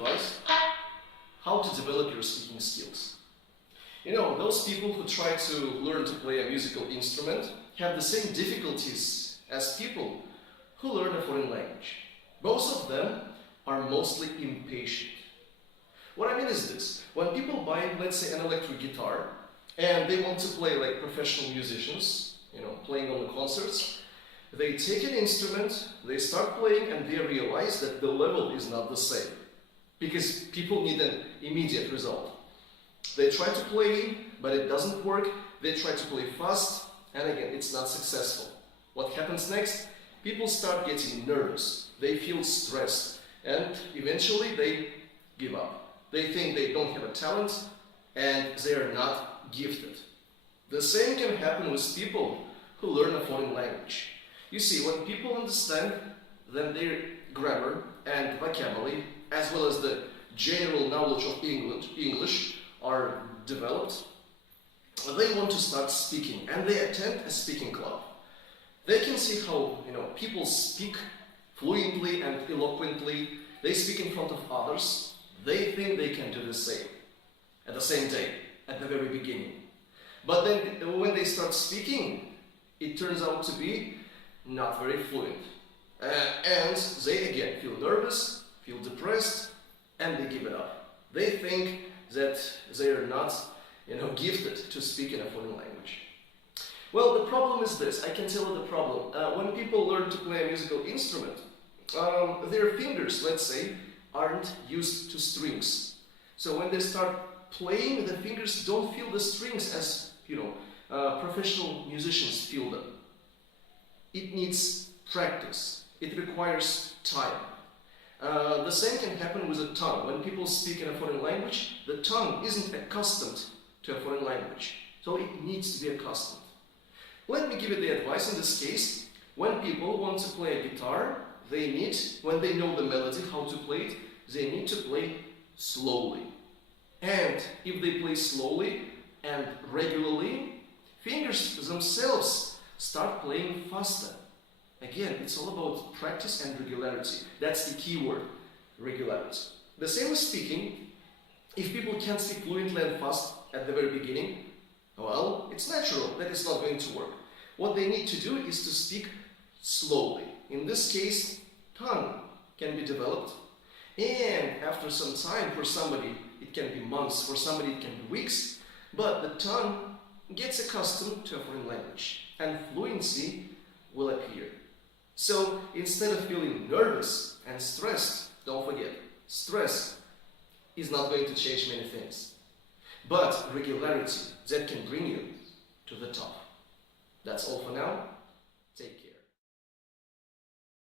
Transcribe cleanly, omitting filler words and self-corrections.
advice how to develop your speaking skills. You know, those people who try to learn to play a musical instrument have the same difficulties as people who learn a foreign language. Both of them are mostly impatient. What I mean is this: when people buy, let's say, an electric guitar and they want to play like professional musicians, you know, playing on the concerts, they take an instrument, they start playing, and they realize that the level is not the same because people need an immediate result. They try to play, but it doesn't work. They try to play fast, and again, it's not successful. What happens next? People start getting nervous. They feel stressed, and eventually they give up. They think they don't have a talent, and they are not gifted. The same can happen with people who learn a foreign language. You see, when people understand that their grammar and vocabulary, as well as the general knowledge of English are developed, they want to start speaking, and they attend a speaking club. They can see how, you know, people speak fluently and eloquently. They speak in front of others. They think they can do the same at the same day, at the very beginning. But then when they start speaking, it turns out to be not very fluent. And they again feel nervous, feel depressed, and they give it up. They think that they are not, you know, gifted to speak in a foreign language. Well, the problem is this. I can tell you the problem. When people learn to play a musical instrument, their fingers, let's say, aren't used to strings. So when they start playing, the fingers don't feel the strings as, you know, professional musicians feel them. It needs practice. It requires time. The same can happen with the tongue. When people speak in a foreign language, the tongue isn't accustomed to a foreign language, so it needs to be accustomed. Let me give you the advice in this case. When people want to play a guitar, they need, when they know the melody, how to play it, they need to play slowly. And if they play slowly and regularly, fingers themselves start playing faster. Again, it's all about practice and regularity. That's the key word, regularity. The same with speaking. If people can't speak fluently and fast at the very beginning, well, it's natural that it's not going to work. What they need to do is to speak slowly. In this case, tongue can be developed. And after some time, for somebody, it can be months, for somebody it can be weeks, but the tongue gets accustomed to a foreign language, and fluency will appear. So instead of feeling nervous and stressed, don't forget, stress is not going to change many things, but regularity that can bring you to the top. That's all for now. Take care.